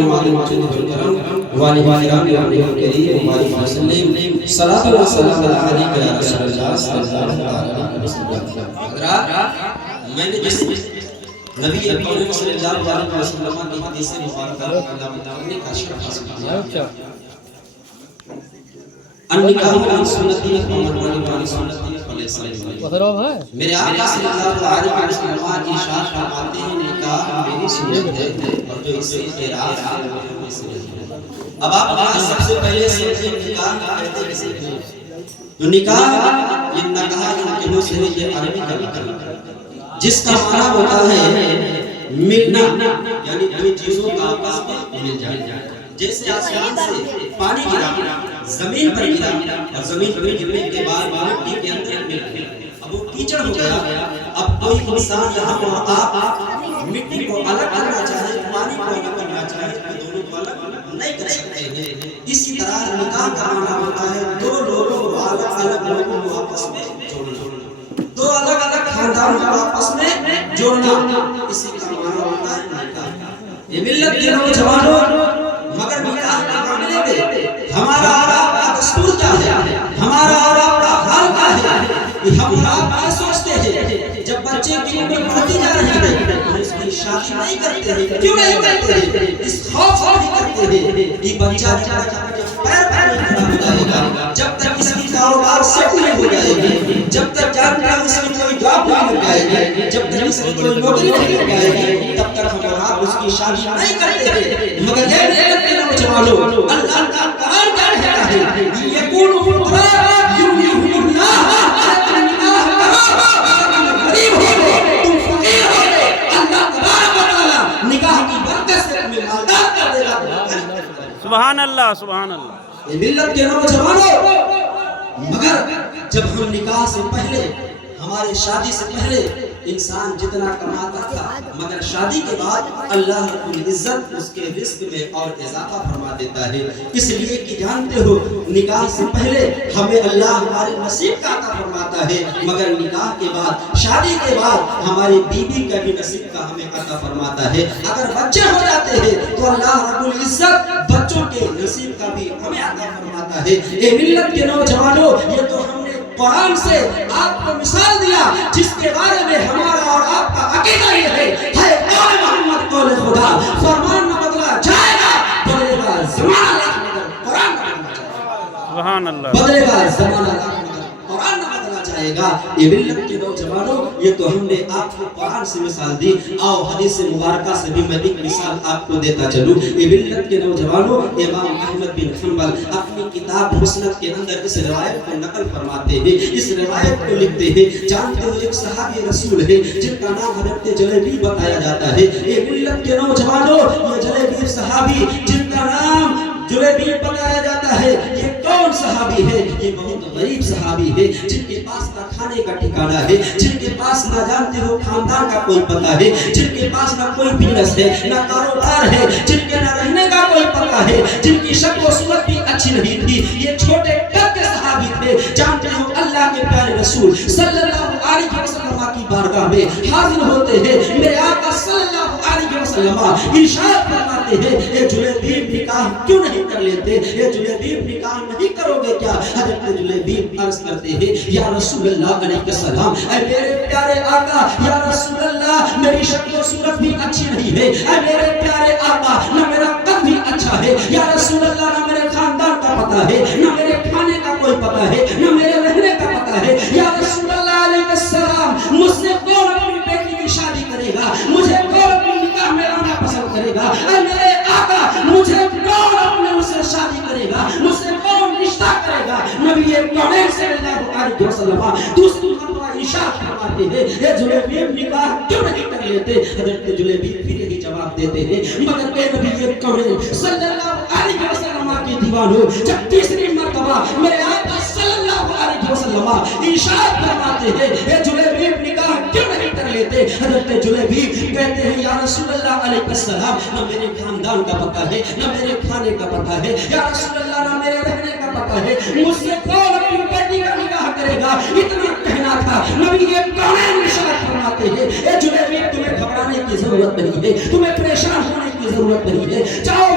المعلومات والکرم وعلی کرام کریم مبارک وسلم صلاۃ و سلام علیک یا رسول اللہ صلی اللہ علیہ وسلم۔ حضرات، میں نے جس نبی اکرم صلی اللہ علیہ وسلم کی حدیث مبارکہ اللہ تعالی کا شرف حاصل کیا، النکاح عن سنتی ومن عن سنتی فلیس منی۔ میرے آقا صلی اللہ علیہ وسلم ارشاد فرماتے ہیں نکاح میری سنت ہے اور جو اس سے اعراض ہے وہ میری سنت ہے۔ اب آپ سب سے پہلے سمجھیں نکاح کہتے کسے ہیں؟ تو نکاح یہ نکاح ان سے یہ عربی کا لفظ ہے جس کا معنی ہوتا ہے ملنا، یعنی دو چیزوں کا آپس میں مل جانا۔ جیسے آسمان سے پانی گرا، زمین پر گرا اور زمین پر گرنے کے بعد مٹی کے اندر مل گیا، اب وہ کیچڑ ہو گیا۔ اب کوئی انسان یہاں پر آپ مٹی کو الگ کرنا چاہے، پانی کو الگ کرنا چاہے تو دونوں کو الگ نہیں کر سکتے ہیں۔ اسی طرح نکاح کا معنی ہوتا ہے دو لوگوں کو الگ الگ لوگوں کو آپس میں جوڑنا، دو الگ الگ خاندانوں کو آپس میں جوڑنا، اسی کا معنی ہوتا ہے نکاح۔ یہ ملت کے نوجوانوں مگر نکاح کا معاملے میں ہمارا اور آپ کا دستور کیا ہے، ہمارا اور آپ کا حال کیا ہے؟ ہم آپ کیا سوچتے ہیں جب بچے کی عمر بڑھتی جا رہی ہے ہم اس کی شادی نہیں کرتے ہیں؟ کیوں نہیں کرتے ہیں؟ اس خوف سے نہیں کرتے ہیں کہ بچہ پیر پر نہیں کھڑا ہو جائے گا، جب تک اس کی کاروبار سیٹ نہیں ہو جائے گی، جب تک جان کر اس کی کوئی جاب نہیں لگ جائے گی، جب تک اس کی کوئی نوکری نہیں لگ جائے گی، تب تک ہم اور آپ اس کی شادی نہیں کرتے ہیں۔ مگر یہ نوجوانوں اللہ کا قرآن کیا کہتا ہے؟ یکون فقراء یغنیہم اللہ، غریب ہو گئے، تم فقیر ہو گئے، اللہ تبارک و تعالی نکاح کی برکت سے تمہیں مالدار کر دے گا۔ سبحان اللہ، سبحان اللہ۔ یہ ملت کے نوجوانوں مگر جب ہم نکاح سے پہلے، ہمارے شادی سے پہلے انسان جتنا کماتا تھا مگر شادی کے بعد اللہ رب العزت اس کے رزق میں اور اضافہ فرما دیتا ہے، اس لیے کہ جانتے ہو نکاح سے پہلے ہمیں اللہ ہمارے نصیب کا عطا فرماتا ہے، مگر نکاح کے بعد، شادی کے بعد ہماری بیوی کا بھی نصیب کا ہمیں عطا فرماتا ہے۔ اگر بچے ہو جاتے ہیں تو اللہ رب العزت بچوں کے نصیب کا بھی ہمیں عطا فرماتا ہے۔ اے ملت کے نوجوانوں، یہ تو ہم نے قرآن سے آپ کو مثال دیا جس کے بارے میں ہمارا اور آپ کا عقیدہ یہ ہے قول محمد قول خدا، فرمان نہ بدلا جائے گا، بدلے گا زمانہ لاکھ مگر قرآن نہ بدلا جائے گا، سبحان اللہ، بدلے گا زمانہ لاکھ مگر قرآن نہ بدلا جائے گا۔ یہ ملت کے نوجوانوں یہ تو ہم نے آپ کو قرآن سے مثال دی، آؤ حدیث مبارکہ سے بھی میں ایک مثال آپ کو دیتا چلوں۔ یہ ملت کے نوجوانوں امام احمد بن حنبل اپنی کتاب مسند کے اندر اس روایت کو نقل فرماتے ہیں، اس روایت کو لکھتے ہیں۔ جانتے ہو ایک صحابی رسول ہے جن کا نام حضرت جلیبیب بتایا جاتا ہے۔ یہ ملت کے نوجوانوں یہ جلیبیب صحابی جن کا نام جلیبیب بتایا جاتا ہے، یہ کون صحابی ہے؟ یہ بہت غریب صحابی ہے جن کے پاس نہ کھانے کا ٹھکانہ ہے، جن کے پاس نہ جانتے ہو خاندان کا کوئی پتہ ہے، جن کے پاس نہ کوئی بزنس ہے، نہ کاروبار ہے، جن کے نہ رہنے کا کوئی پتہ ہے، جن کی شکل و صورت بھی اچھی نہیں تھی۔ یہ چھوٹے قد کے صحابی تھے۔ جانتے ہو اللہ کے پیارے رسول صلی اللہ علیہ وسلم کی بارگاہ میں حاضر ہوتے ہیں، میرے آقا صلی اللہ علیہ وسلم ارشاد فرماتے ہیں اے جلیبیب نکاح کیوں نہیں کر لیتے؟ اے جلیبیب نکاح نہیں کرو گے کیا؟ حضرت جلیبیب عرض کرتے ہیں یا رسول اللہ علیہ السلام، اے میرے پیارے آقا، یا رسول اللہ میری شکل و صورت بھی اچھی نہیں ہے، اے میرے پیارے آقا نہ میرا قد بھی اچھا ہے، یا رسول اللہ نہ میرے خاندان کا پتہ ہے، نہ میرے کھانے کا کوئی پتہ ہے، نہ میرے رہنے کا پتہ ہے، یا رسول اللہ علیہ السلام مجھ سے کون اپنی بیٹی کی شادی کرے گا؟ مجھے کون اپنی نکاح میں لانا پسند کرے گا؟ اے میرے آقا مجھے کون اپنے اس سے شادی کرے گا؟ مجھ سے کون رشتہ کرے گا؟ نبی کونین صلی اللہ علیہ وسلم دوسری مرتبہ ارشاد فرماتے ہیں اے جلیبیب نکاح کیوں نہیں کر لیتے؟ حضرت جلیبیب پھر یہی جواب دیتے ہیں مگر اے نبی کونین صلی اللہ علیہ وسلم کی دیوانوں، جب تیسری مرتبہ میرے آقا صلی اللہ علیہ وسلم ارشاد فرماتے ہیں اے جلیبیب نکاح کیوں نہیں کر لیتے؟ حضرت جلیبیب کہتے ہیں یا رسول اللہ علیہ السلام نہ میرے خاندان کا پتہ ہے، نہ میرے کھانے کا پتہ ہے، یا رسول اللہ نہ میرے رہنے کا پتہ ہے، مجھ سے کون اپنی بیٹی کا نکاح کرے گا؟ اتنا کہنا تھا۔ نبی کونین ارشاد فرماتے ہیں اے جلیبیب تمہیں گھبرانے کی ضرورت نہیں ہے، تمہیں پریشان ہونے کی ضرورت نہیں ہے، جاؤ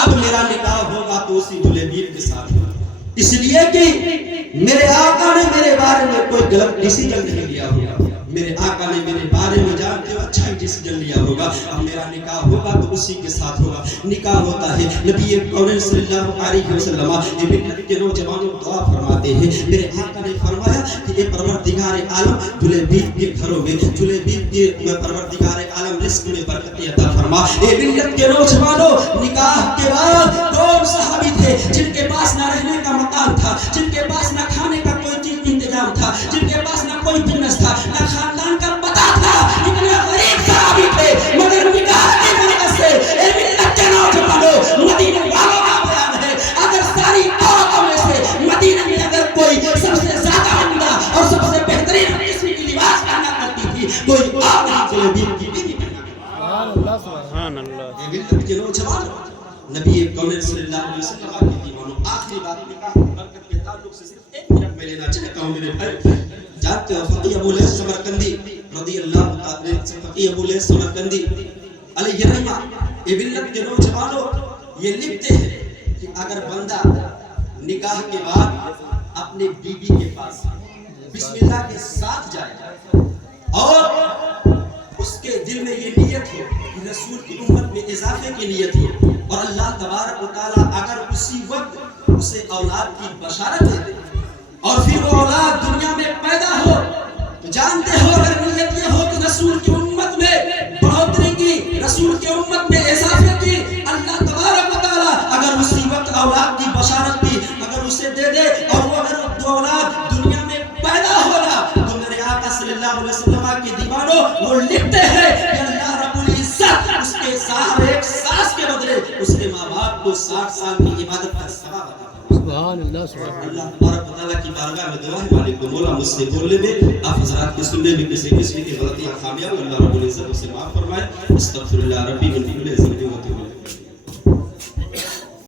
اب میرا نکاح ہوگا تو اسی جلیبیب کے ساتھ ہوگا، اس لیے کہ میرے آقا نے میرے بارے میں کوئی غلط ڈیسیجن نہیں لیا ہوگا، میرے آقا نے میرے بارے میں جانتے ہو اچھا ہی ڈیسیجن لیا ہوگا، اب میرا نکاح ہوگا تو اسی کے ساتھ ہوگا۔ نکاح ہوتا ہے، نبی کون صلی اللہ علیہ وسلم یہ ملت کے نوجوانوں دعا فرماتے ہیں، میرے آقا نے فرمایا کہ اے پروردگار عالم جلیبیب کے گھروں میں، جلیبیب کے پروردگار عالم رزق میں برکت عطا فرما۔ اے ملت کے نوجوانوں، نکاح کے بعد کون صحابی تھے جن کے پاس نہ رہنے کا مکان تھا، جن کے پاس نہ کھانے کا کوئی چیز انتظام تھا، جن کے پاس نہ کوئی بزنس تھا، نہ خاندان کا پتہ تھا، اتنے غریب صحابی تھے مگر نکاح کی برکت سے اے ملت کے نوجوانوں مدینے والوں کا بیان ہے، اگر ساری عورتوں میں سے مدینے میں اگر کوئی سب سے زیادہ عمدہ اور سب سے بہترین قسم کی لباس پہنا کرتی تھی کوئی اور نہیں جلیبیب کی بیوی پہنا کرتی۔ سبحان اللہ۔ اے ملت کے نوجوانوں، نبی کون صلی اللہ علیہ وسلم کی دیوانوں، آخری بات نکاح کی برکت کے تعلق سے صرف ایک منٹ میں لینا چاہتا ہوں میرے بھائی۔ جانتے ہو فقیہ ابو لیث سمرقندی رضی اللہ تعالی عنہ، فقیہ ابو لیث سمرقندی علیہ رحمہ، اے ملت کے نوجوانوں یہ لکھتے ہیں کہ اگر بندہ نکاح کے بعد اپنی بیوی کے پاس بسم اللہ کے ساتھ جائے اور اس کے دل میں یہ نیت ہو کہ رسول کی امت میں اضافے کی نیت ہو اور اللہ تبارک و تعالیٰ اگر اسی وقت اسے اولاد کی بشارت دے دے اور پھر وہ اولاد دنیا میں پیدا ہو تو جانتے ہو اگر نیت یہ ہو کہ رسول کی امت میں بڑھوتری کی، رسول کی امت میں اضافے کی، اللہ تبارک و تعالیٰ اگر اسی وقت اولاد کی بشارت دی اگر اسے دے دے اور وہ اگر دو اولاد دنیا میں پیدا ہوگا تو میرے آقا صلی اللہ علیہ وسلم کی دیوانوں وہ لکھتے ہیں کہ اللہ رب العزت اس کے صاحب ایک ساس کے بدلے اس کے ماں باپ کو 60 سال کی عبادت کا ثواب عطا فرمائے۔ سبحان اللہ، سبحان اللہ۔ اللہ تبارک و تعالیٰ کی بارگاہ میں دعا ہے مالک کو مولا مجھ سے بولنے میں، آپ حضرات کے سننے میں کسی قسم کی غلطیاں خامیاں اللہ رب العزت اسے معاف فرمائے۔ استغفر اللہ ربی من کل ذنب و توبہ۔